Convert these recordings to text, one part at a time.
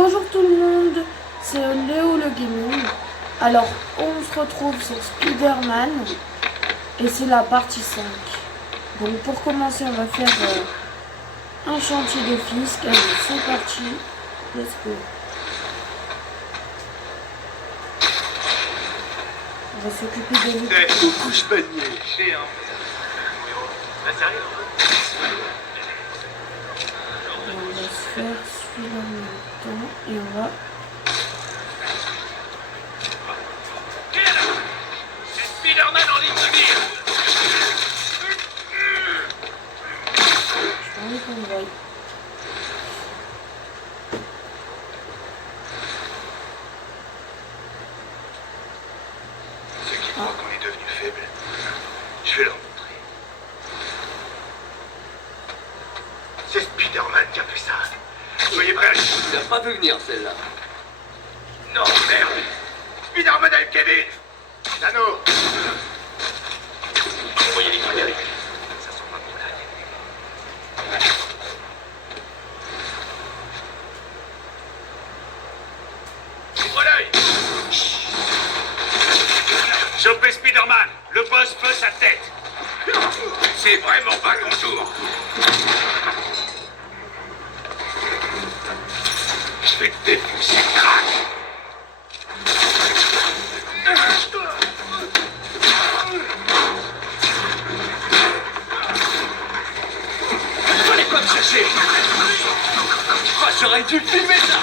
Bonjour tout le monde, c'est Léo le Gaming. Alors, on se retrouve sur Spider-Man et c'est la partie 5. Donc pour commencer, on va faire un chantier de fisc. Allez, c'est parti. Let's go. On va s'occuper de lui. Couche panier. On va se faire celui-là en même temps et on va... C'est Spider-Man en ligne de mire. J'ai pas envie qu'on le voie. Ceux qui croient qu'on est devenu faible, je vais leur montrer. C'est Spider-Man qui a fait ça. Soyez prêts à le... Tu l'as pas vu venir celle-là. Non, merde. Spider-Man avec Kevin. Nano. Envoyez les trucs avec. Ça sent pas bon là. Ouvre l'œil. Chopez Spider-Man. Le boss veut sa tête. C'est vraiment pas ton tour. Je vais te défoncer le crâne. Fallait pas me chercher. Ah, j'aurais dû filmer ça.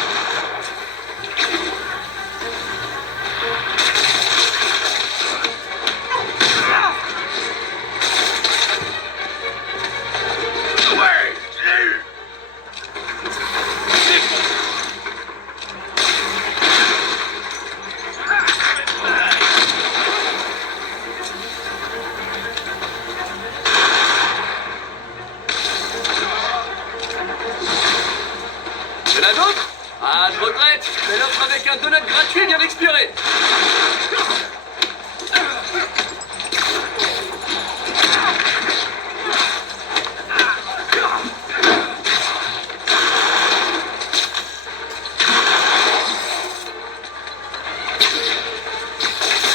Ouais, je l'ai eu. C'est la nôtre? Ah, je regrette, mais l'offre avec un donut gratuit vient d'expirer.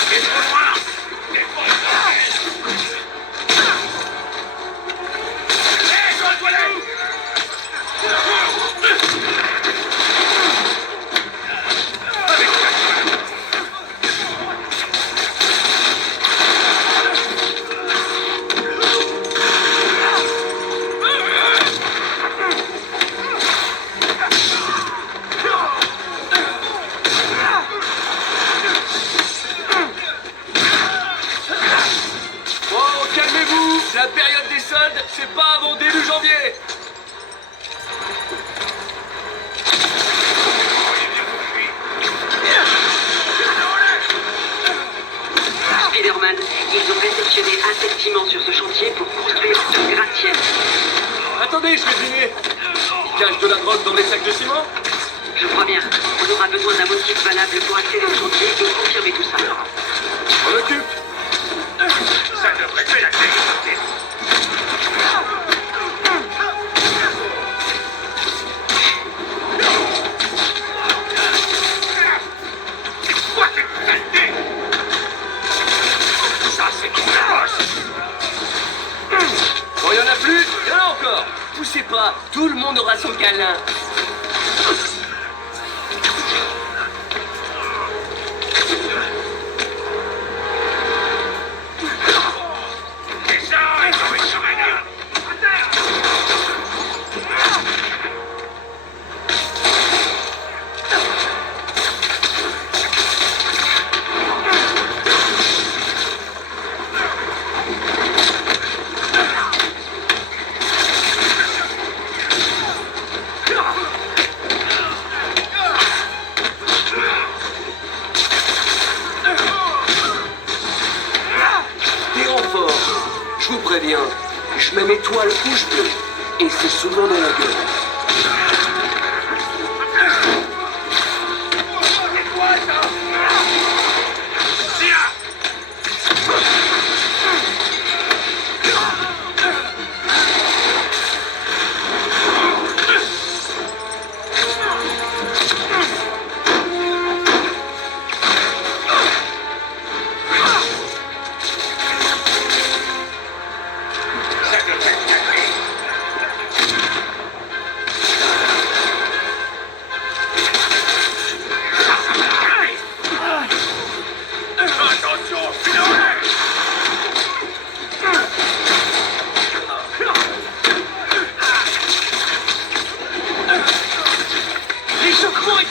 C'est trop loin. Hé, toi, toilette. Oh, calmez-vous, la période des soldes, c'est pas avant début janvier. Spider-Man, ils ont réceptionné un bâtiment sur ce chantier pour construire un gratte-ciel. Attendez, je vais deviner. Ils cachent de la drogue dans les sacs de ciment? Je crois bien. On aura besoin d'un motif valable pour accéder au chantier et confirmer tout ça. On occupe. Ça devrait faire la tête. C'est quoi cette saleté? Ça, c'est mon boss. Bon, il y en a plus, il y en a encore. Poussez pas, tout le monde aura son câlin. C'est ça, ils ont une chamanière. Des renforts. Je vous préviens, je mets mes toiles où je veux. Et c'est souvent dans la gueule. C'est quoi ça? Tiens.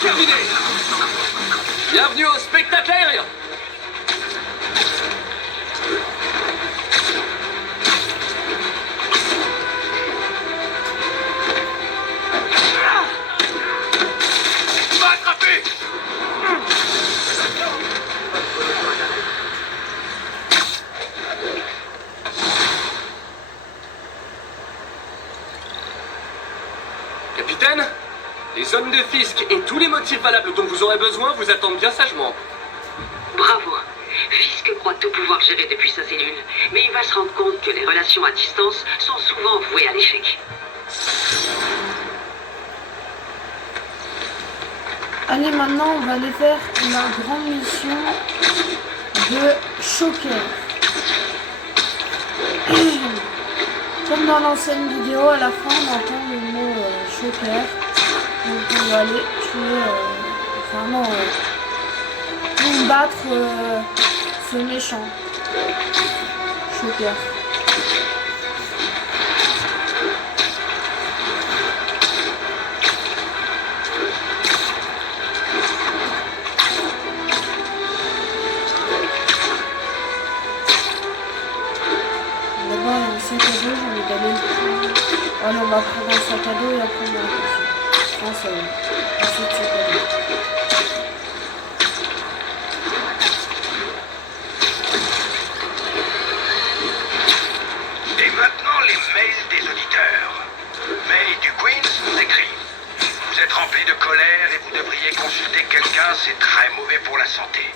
terminé. Bienvenue au spectacle aérien. Tu m'as attrapé! Capitaine, les hommes de Fisk et tous les motifs valables dont vous aurez besoin vous attendent bien sagement. Bravo. Fisk croit tout pouvoir gérer depuis sa cellule, mais il va se rendre compte que les relations à distance sont souvent vouées à l'échec. Allez, maintenant, on va aller faire la grande mission de Shocker. Comme dans l'ancienne vidéo, à la fin, on entend le mot Shocker. Donc, on va aller tuer... enfin, non... combattre ce méchant. Shocker. D'abord, il y a un sac à dos, j'ai envie d'aller le prendre. Voilà, on va prendre un sac à dos et après on va le passer. Un seul. Ensuite, sac à dos. Et maintenant, les mails des auditeurs. Mail du Queens nous écrit: vous êtes rempli de colère et vous devriez consulter quelqu'un, c'est très mauvais pour la santé.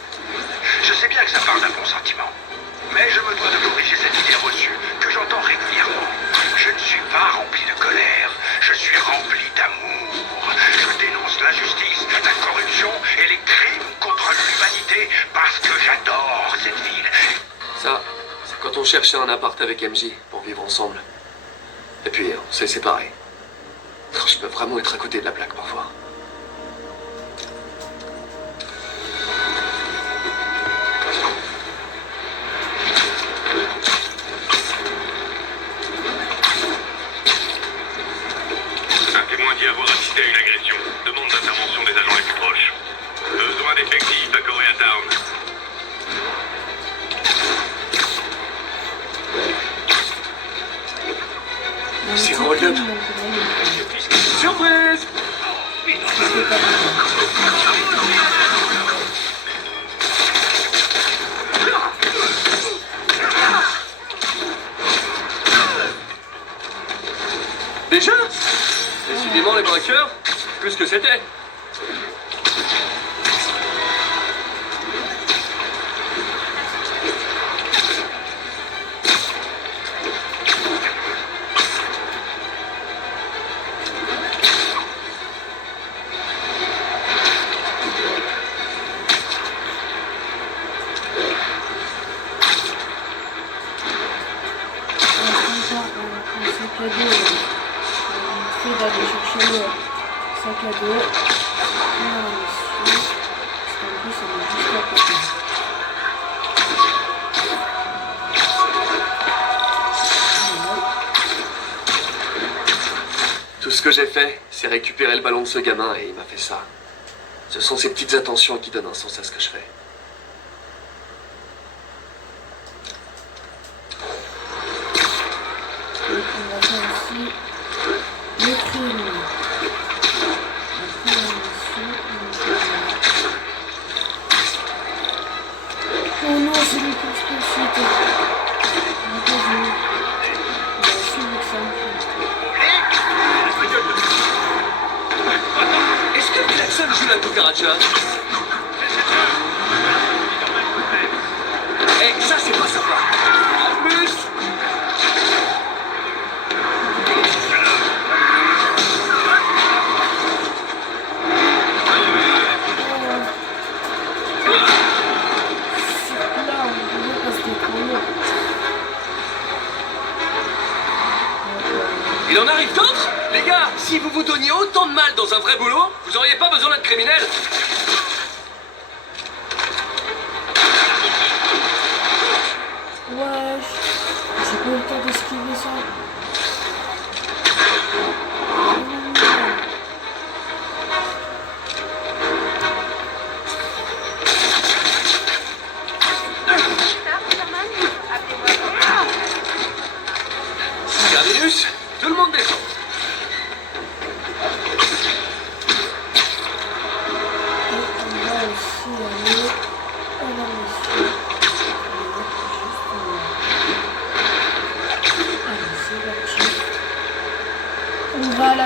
Je sais bien que ça part d'un bon sentiment, mais je me dois de corriger cette idée reçue que j'entends régulièrement. Je ne suis pas rempli de colère, je suis rempli d'amour. Je dénonce l'injustice, la corruption et les crimes contre l'humanité parce que j'adore cette ville. Ça, c'est quand on cherchait un appart avec MJ pour vivre ensemble. Et puis, on s'est séparés. Je peux vraiment être à côté de la plaque parfois. Un témoin dit avoir assisté à une agression. Demande d'intervention des agents les plus proches. Besoin d'effectifs à Koreatown. C'est un hold-up. Surprise! Déjà? Décidément, les braqueurs, plus que c'était. D'aller chercher le sac à dos. On a la mission. Parce qu'en plus, on est juste à côté. Tout ce que j'ai fait, c'est récupérer le ballon de ce gamin et il m'a fait ça. Ce sont ces petites attentions qui donnent un sens à ce que je fais. Et on va faire aussi le crime. Après la mission, oh non, c'est une course-poursuite. On va pas jouer. On va suivre ça. Est-ce que Jackson joue la cucaracha? Eh, ça c'est pas sympa. En plus... Il en arrive d'autres? Les gars, si vous vous donniez autant de mal dans un vrai boulot, vous auriez pas besoin d'être criminel. Ouais, j'ai pas eu le temps d'esquiver ça.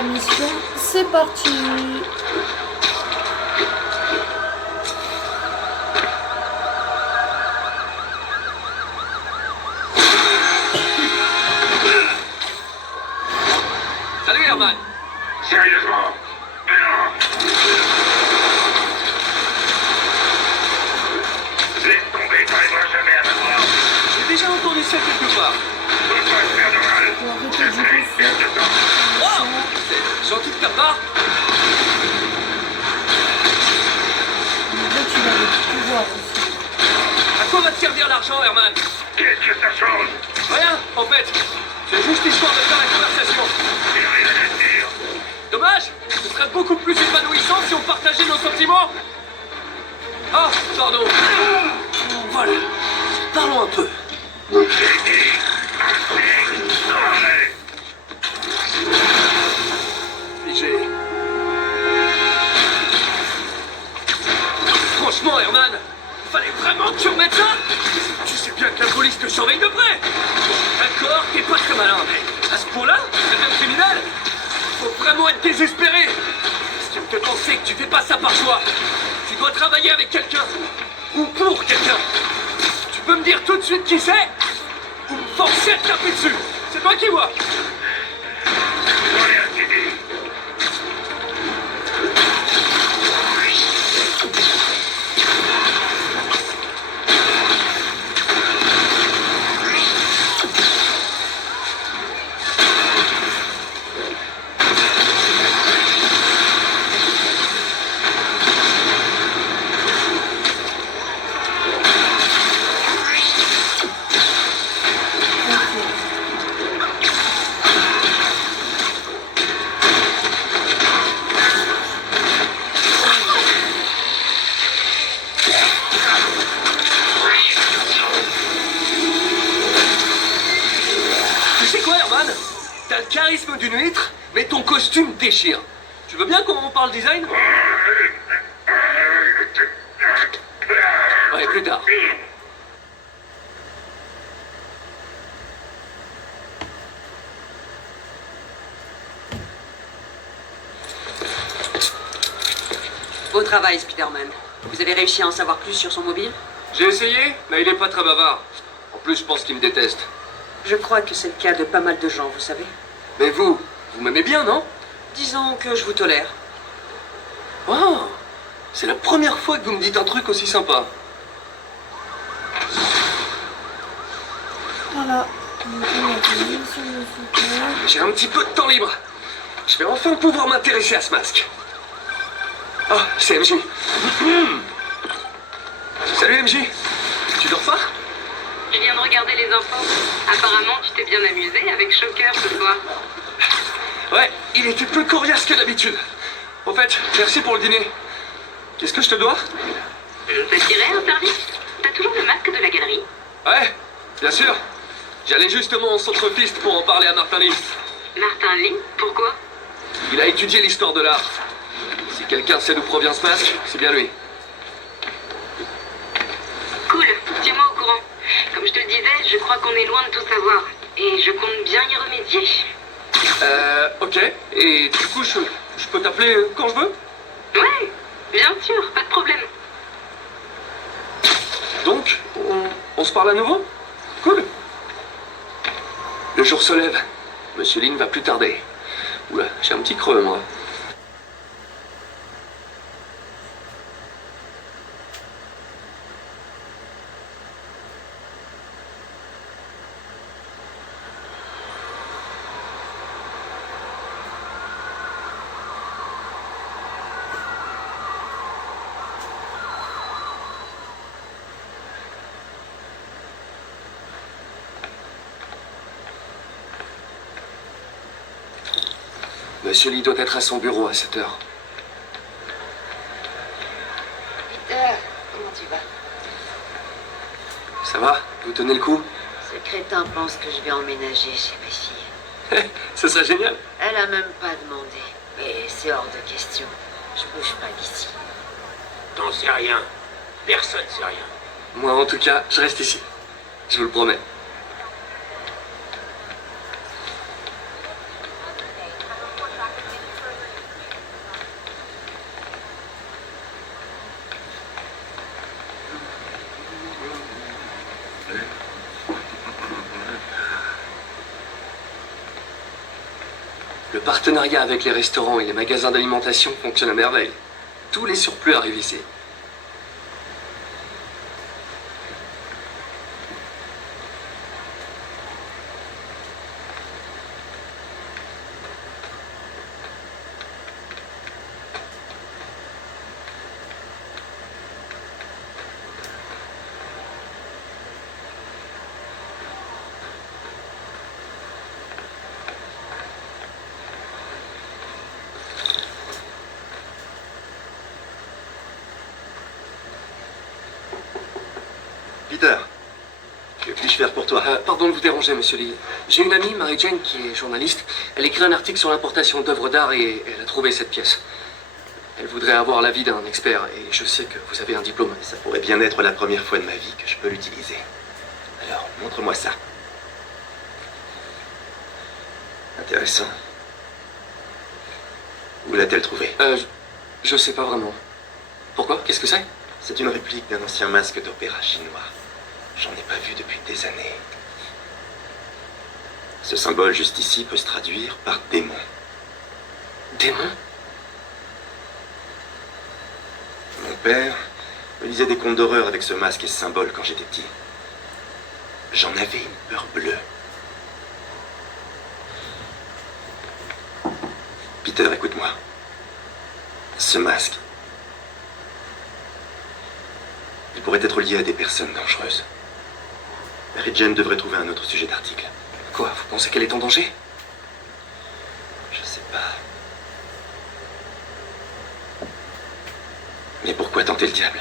mission. C'est parti. Salut Herman. Sérieusement? Non! Laisse tomber, t'arriveras jamais à m'avoir. J'ai déjà entendu ça quelque part. Faut pas se faire de mal. Faut arrêter Ça du serait une coup. perte de temps. Oh, c'est gentil de ta part. En fait, il avait du pouvoir aussi. À quoi va te servir l'argent, Herman? Qu'est-ce que ça change? Rien, en fait. C'est juste histoire de faire la conversation. Il a rien à dire. Dommage. Ce serait beaucoup plus épanouissant si on partageait nos sentiments. Ah, pardon. Voilà. Parlons un peu. Allez. Figé. Franchement, Herman, fallait vraiment que tu remettes ça. Tu sais bien que la police te surveille de près. D'accord, t'es pas très malin, mais à ce point-là, c'est même criminel. Faut vraiment être désespéré. Si tu me fais penser que tu fais pas ça par choix, tu dois travailler avec quelqu'un. Ou pour quelqu'un. Tu peux me dire tout de suite qui c'est? Ou me forcer à te taper dessus. C'est toi qui vois. Voilà, c'est dit. Tu sais quoi, Herman? T'as le charisme d'une huître, mais ton costume déchire. Tu veux bien qu'on parle design? Ouais, plus tard. Beau travail, Spider-Man. Vous avez réussi à en savoir plus sur son mobile? J'ai essayé, mais il est pas très bavard. En plus, je pense qu'il me déteste. Je crois que c'est le cas de pas mal de gens, vous savez. Mais vous m'aimez bien, non? Disons que je vous tolère. Oh, c'est la première fois que vous me dites un truc aussi sympa. Voilà. Donc, on a des missions de soutien. J'ai un petit peu de temps libre. Je vais enfin pouvoir m'intéresser à ce masque. Oh, c'est MJ. Salut MJ. Tu dors pas? Je viens de regarder les enfants. Apparemment, tu t'es bien amusé avec Shocker ce soir. Ouais, il était plus coriace que d'habitude. En fait, merci pour le dîner. Qu'est-ce que je te dois? Ça tirait un service? T'as toujours le masque de la galerie? Ouais, bien sûr. J'allais justement au centre-piste pour en parler à Martin Lee. Martin Lee? Pourquoi? Il a étudié l'histoire de l'art. Si quelqu'un sait d'où provient ce masque, c'est bien lui. Cool, tiens-moi au courant. Comme je te le disais, je crois qu'on est loin de tout savoir. Et je compte bien y remédier. Ok. Et du coup, je peux t'appeler quand je veux? Ouais, bien sûr, pas de problème. Donc, on se parle à nouveau? Cool. Le jour se lève. Monsieur Lee ne va plus tarder. Oula, j'ai un petit creux, moi. Monsieur Lee doit être à son bureau à cette heure. Peter, comment tu vas? Ça va? Vous tenez le coup? Ce crétin pense que je vais emménager chez Bessie. Ce serait génial. Elle a même pas demandé. Mais c'est hors de question. Je bouge pas d'ici. T'en sais rien. Personne sait rien. Moi, en tout cas, je reste ici. Je vous le promets. partenariat avec les restaurants et les magasins d'alimentation fonctionne à merveille. Tous les surplus arrivent ici. Peter, que puis-je faire pour toi? Pardon de vous déranger, monsieur Lee. J'ai une amie, Mary-Jane, qui est journaliste. Elle écrit un article sur l'importation d'œuvres d'art et elle a trouvé cette pièce. Elle voudrait avoir l'avis d'un expert et je sais que vous avez un diplôme. Ça pourrait bien être la première fois de ma vie que je peux l'utiliser. Alors, montre-moi ça. Intéressant. Où l'a-t-elle trouvé? Je sais pas vraiment. Pourquoi? Qu'est-ce que c'est? C'est une réplique d'un ancien masque d'opéra chinois. J'en ai pas vu depuis des années. Ce symbole juste ici peut se traduire par démon. Démon? Mon père me lisait des contes d'horreur avec ce masque et ce symbole quand j'étais petit. J'en avais une peur bleue. Peter, écoute-moi. Ce masque, il pourrait être lié à des personnes dangereuses. Mary-Jane devrait trouver un autre sujet d'article. Quoi? Vous pensez qu'elle est en danger? Je sais pas. Mais pourquoi tenter le diable?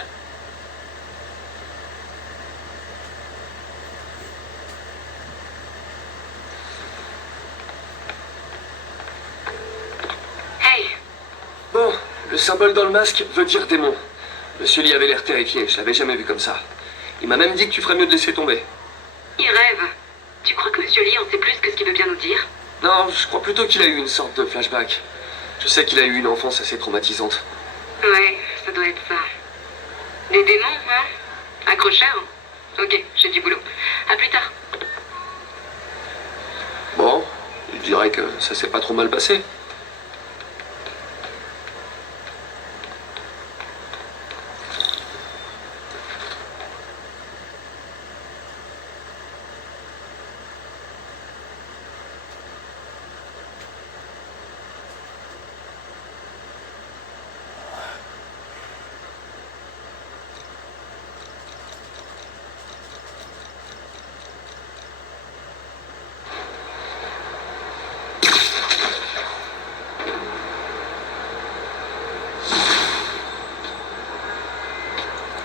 Hey, Bon, le symbole dans le masque veut dire démon. Monsieur Lee avait l'air terrifié, je l'avais jamais vu comme ça. Il m'a même dit que tu ferais mieux de laisser tomber. il rêve. Tu crois que Monsieur Lee en sait plus que ce qu'il veut bien nous dire? Non, je crois plutôt qu'il a eu une sorte de flashback. Je sais qu'il a eu une enfance assez traumatisante. Ouais, ça doit être ça. Des démons, hein? Accrocheur? Ok, j'ai du boulot. À plus tard. Bon, je dirais que ça s'est pas trop mal passé.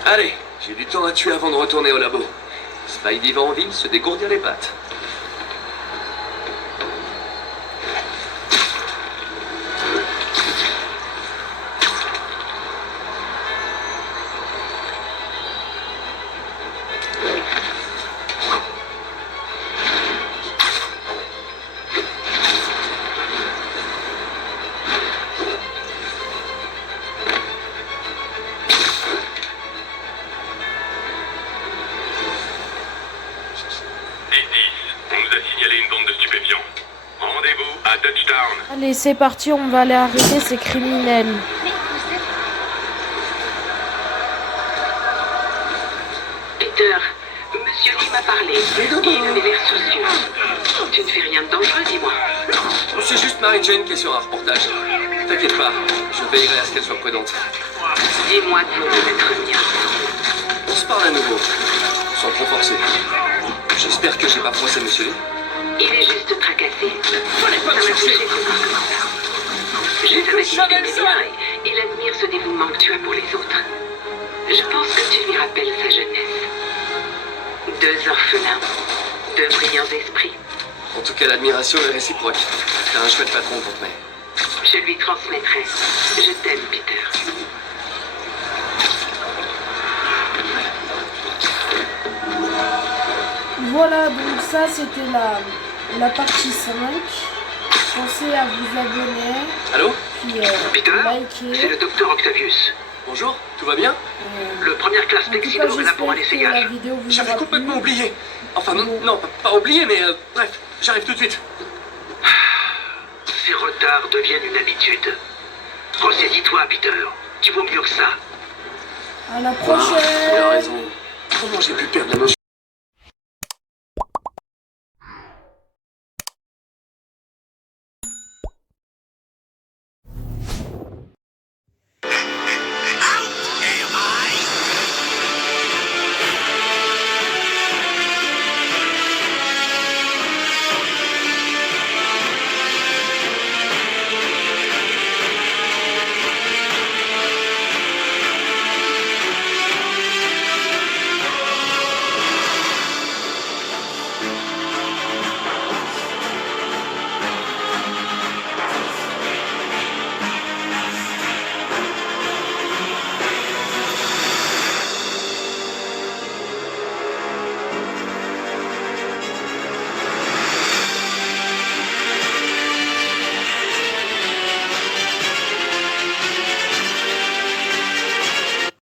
Allez, j'ai du temps à tuer avant de retourner au labo. Spidey va en ville se dégourdir les pattes. Allez, c'est parti, on va aller arrêter ces criminels. Peter, Monsieur Lee m'a parlé. Il avait l'air soucieux. Tu ne fais rien de dangereux, dis-moi. Oh, c'est juste Mary-Jane qui est sur un reportage. T'inquiète pas, je veillerai à ce qu'elle soit prudente. Dis-moi tout, peut-être bien. On se parle à nouveau, sans trop forcer. J'espère que j'ai pas froissé Monsieur Lee. Il est juste tracassé. Ça m'a touché de voir comme ça. Je savais qu'il t'aimait bien et il admire ce dévouement que tu as pour les autres. Je pense que tu lui rappelles sa jeunesse. 2 orphelins, 2 brillants esprits. En tout cas, l'admiration est réciproque. T'as un chouette patron, Tante May. Je lui transmettrai. Je t'aime, Peter. Voilà, donc ça c'était la partie 5. Pensez à vous abonner, Allô? puis Peter, c'est liker. le docteur Octavius. Bonjour, tout va bien? Le première classe En tout cas, Texino est là pour un j'espère que la essayage. vidéo vous J'avais aura complètement plu. oublié. Enfin, non, pas oublié, mais bref, j'arrive tout de suite. Ces retards. tard devienne une habitude. Ressaisis-toi, Peter. Tu vaux mieux que ça. À la Il a prochaine. raison. Comment j'ai pu perdre la notion